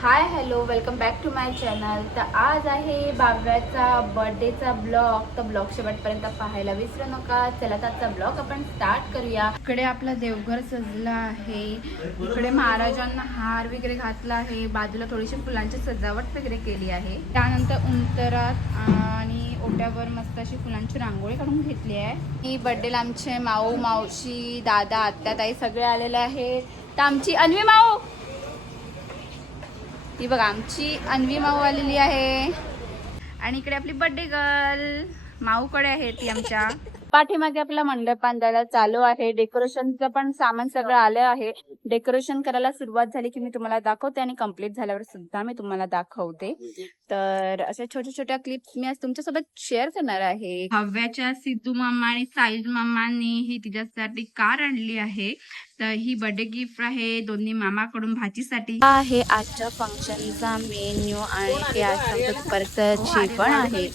High hello welcome back to my channel. तर आज आहे बाव्याचा बर्थडेचा ब्लॉग. तर ब्लॉग शेवटपर्यंत पाहायला विसरू नका. चला तर आजचा ब्लॉग आपण स्टार्ट करूया. इकडे आपलं देवघर सजलं आहे. इकडे महाराजांना हार वगैरे घातला आहे. बाजूला थोडीशी फुलांची सजावट वगैरे केली आहे. त्यानंतर उंतरात आणि ओट्यावर मस्त अशी फुलांची रांगोळी काढून घेतली आहे. ही बर्थडेला आमचे माऊ मावशी दादा आत्या ताई सगळे आलेले आहेत. तर आमची अन्वी माऊ, ही बघा आमची अन्वी माऊ आलेली आहे. आणि इकडे आपली बर्थडे गर्ल माऊकडे आहे ती आमच्या. पाठीमागे आपला मंडप बांधायला चालू आहे. डेकोरेशनचं पण सामान सगळं आलं आहे. डेकोरेशन करायला सुरुवात झाली की मी तुम्हाला दाखवते आणि कंप्लीट झाल्यावर सुद्धा मी तुम्हाला दाखवते. तर अशा छोट्या छोट्या क्लिप्स मी आज तुमच्यासोबत शेअर करणार आहे. हव्याच्या सिद्धू मामा आणि साईज मामांनी ही तिच्यासाठी कार आणली आहे. तर ही बर्थडे गिफ्ट आहे दोन्ही मामाकडून भाचीसाठी. आहे आजच्या फंक्शनचा मेन्यू आणि हे आजचं दुपारचं जेवण आहे.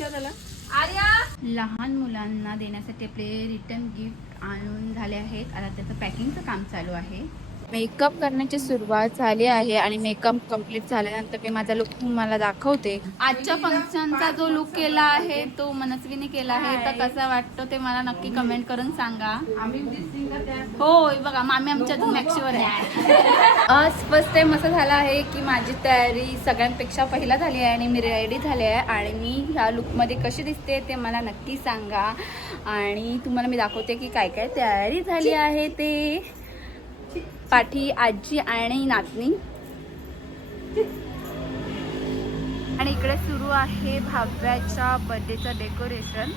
लहान मुलांना देण्यासाठी आपले रिटर्न गिफ्ट आणून झाले आहेत. आता त्याचं पॅकिंगचं काम चालू आहे. मेकअप करण्याची सुरुवात झाली आहे आणि मेकअप कंप्लीट झाल्यानंतर मी माझा लुक तुम्हाला दाखवते. आजच्या फंक्शनचा जो लुक केला आहे तो मनस्वीने केला आहे. तर कसा वाटतो ते मला नक्की कमेंट करून सांगा. हो बघा मामी आमच्या अजून मॅक्सीवर आहे. आज फर्स्ट टाइम असं झालं आहे की माझी तयारी सगळ्यांपेक्षा पहिला झाली आहे आणि मी रेडी झाले आहे. आणि मी ह्या लुकमध्ये कशी दिसते ते मला नक्की सांगा. आणि तुम्हाला मी दाखवते की काय काय तयारी झाली आहे ते. पाठी आजी आणि नातनी. आणि इकडे सुरू आहे भाव्याच्या बर्थडेचं डेकोरेशन.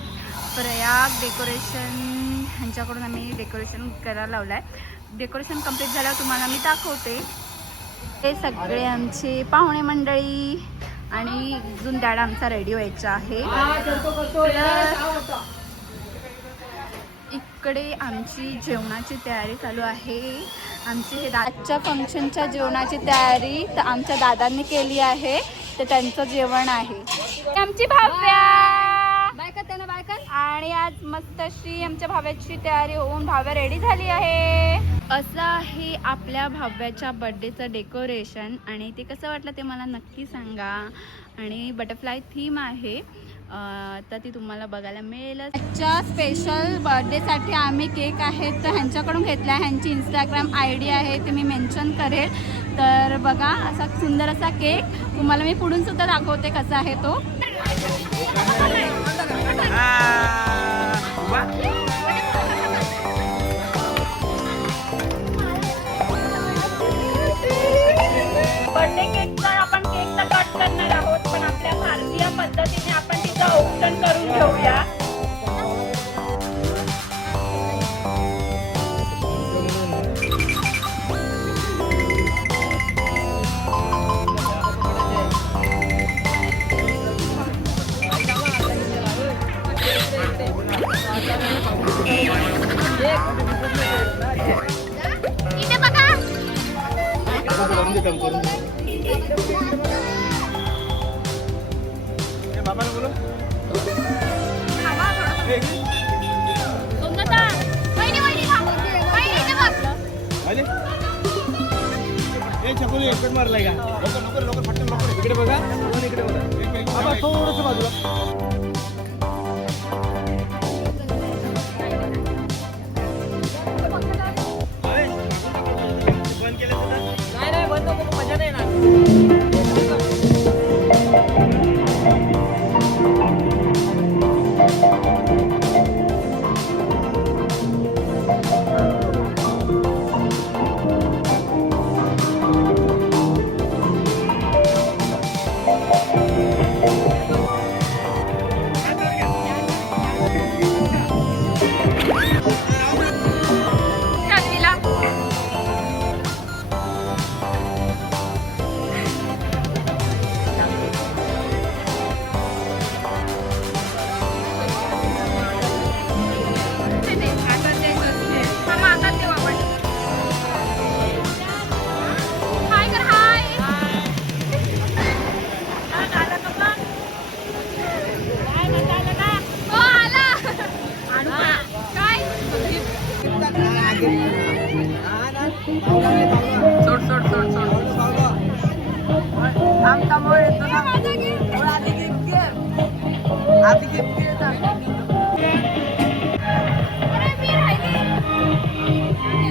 प्रयाग डेकोरेशन ह्यांच्याकडून आम्ही डेकोरेशन करायला लावलं आहे. डेकोरेशन कंप्लीट झाल्यावर तुम्हाला मी दाखवते. हे सगळे आमचे पाहुणे मंडळी आणि अजून डॅड आमचा रेडी व्हायचा आहे. इकडे आमची जेवणाची तयारी चालू आहे. आमची हे आजच्या फंक्शनच्या जेवणाची तयारी तर आमच्या दादांनी केली आहे. तर त्यांचं जेवण आहे. आमची भाव्या आणि आज मस्त अशी आमच्या भाव्याची तयारी होऊन भाव्या रेडी झाली आहे. असं आहे आपल्या भाव्याच्या बर्थडेचं डेकोरेशन. आणि ते कसं वाटलं ते मला नक्की सांगा. आणि बटरफ्लाय थीम आहे तर ती तुम्हाला बघायला मिळेल. आजच्या स्पेशल बर्थडेसाठी आम्ही केक आहे तर ह्यांच्याकडून घेतला आहे. ह्यांची इंस्टाग्राम ID आहे ते मी मेन्शन करेल. तर बघा असा सुंदर असा केक तुम्हाला मी पुढून सुद्धा दाखवते कसा आहे तो. बर्थडे केकचा आपण केक तर कट करणार आहोत पण आपल्या भारतीय पद्धतीने आपण तिचं औक्षण करून घेऊया. इथे बघा चकोली एकच मारलाय का? लवकर लवकर पटकन लवकर इकडे बघा. इकडे बघा. थोडंसं बाजूला. नाही बंद नको मजा नाही येणार.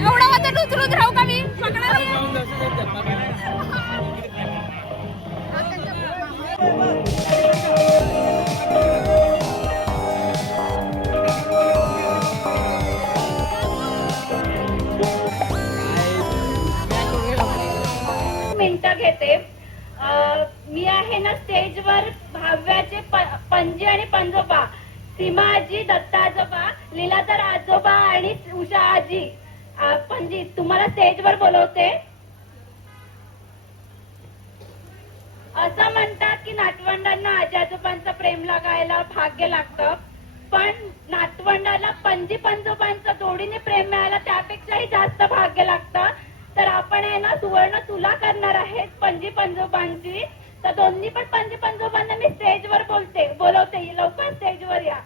एवढा वजन उचलून राहू का मी मिनिटं घेते. मी आहे ना स्टेजवर भाव्याचे पणजी आणि पंजोबा, सीमा आजी, दत्ता आजोबा, लीलाधर आजोबा आणि उषा आजी. पणजी तुम्हाला स्टेजवर बोलवते. असं म्हणतात की नातवंडांना आजी आजोबांचं प्रेम लागायला भाग्य लागतं, पण नातवंडाला पणजी पंजोबांचं जोडीने प्रेम मिळायला त्यापेक्षाही जास्त भाग्य लागतं. तर आपण आहे ना सुवर्ण तुला करणार आहेत पणजी पंजोबांची. तर दोन्ही पण पणजी पंजोबांना मी स्टेजवर बोलवते. लवकर स्टेजवर या.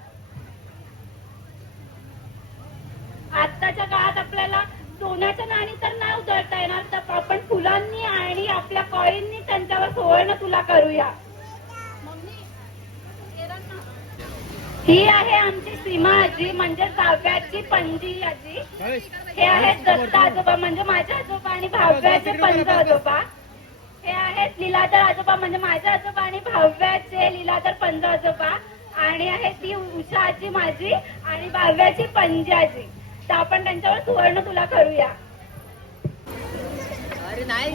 आताच्या काळात आपल्याला सोन्याच्या नाणी तर नाही उधळता येणार, तर आपण फुलांनी आणि आपल्या कॉईननी त्यांच्यावर सुवर्ण तुला करूया. ही आहे आमची सीमा आजी म्हणजे भाव्याची पणजी आजी. हे आहेत दत्ता आजोबा म्हणजे माझे आजोबा आणि भाव्याचे पंज आजोबा. हे आहेत लीलाधर आजोबा म्हणजे माझे आजोबा आणि भाव्याचे लीलाधर पंज आजोबा. आणि आहे ती उषा आजी माझी आणि भाव्याची पणजी आजी. तर आपण त्यांच्यावर सुवर्ण तुला करूया. अरे नाही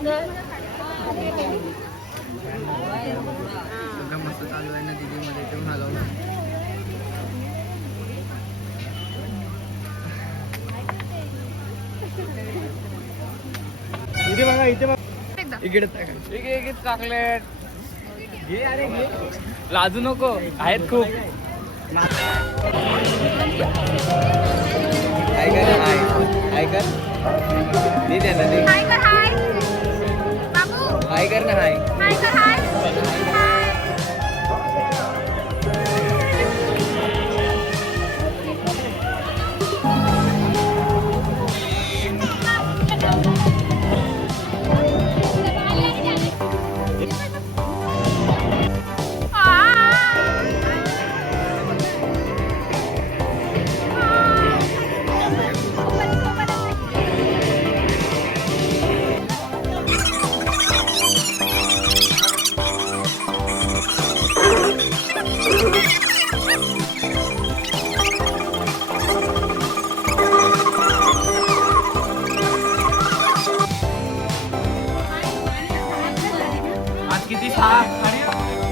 मस्त चालू आहे ना दिदी मध्ये ठेवून आलो ना. इथे बघा इथे बघा इकडे चॉकलेट घे. अरे घे, लाजू नको, आहेत खूप. हाय कर, हाय कर, दे दे ना, दे हाय कर, हाय बाबू, हाय कर ना, हाय हाय कर, हाय. आज किती 6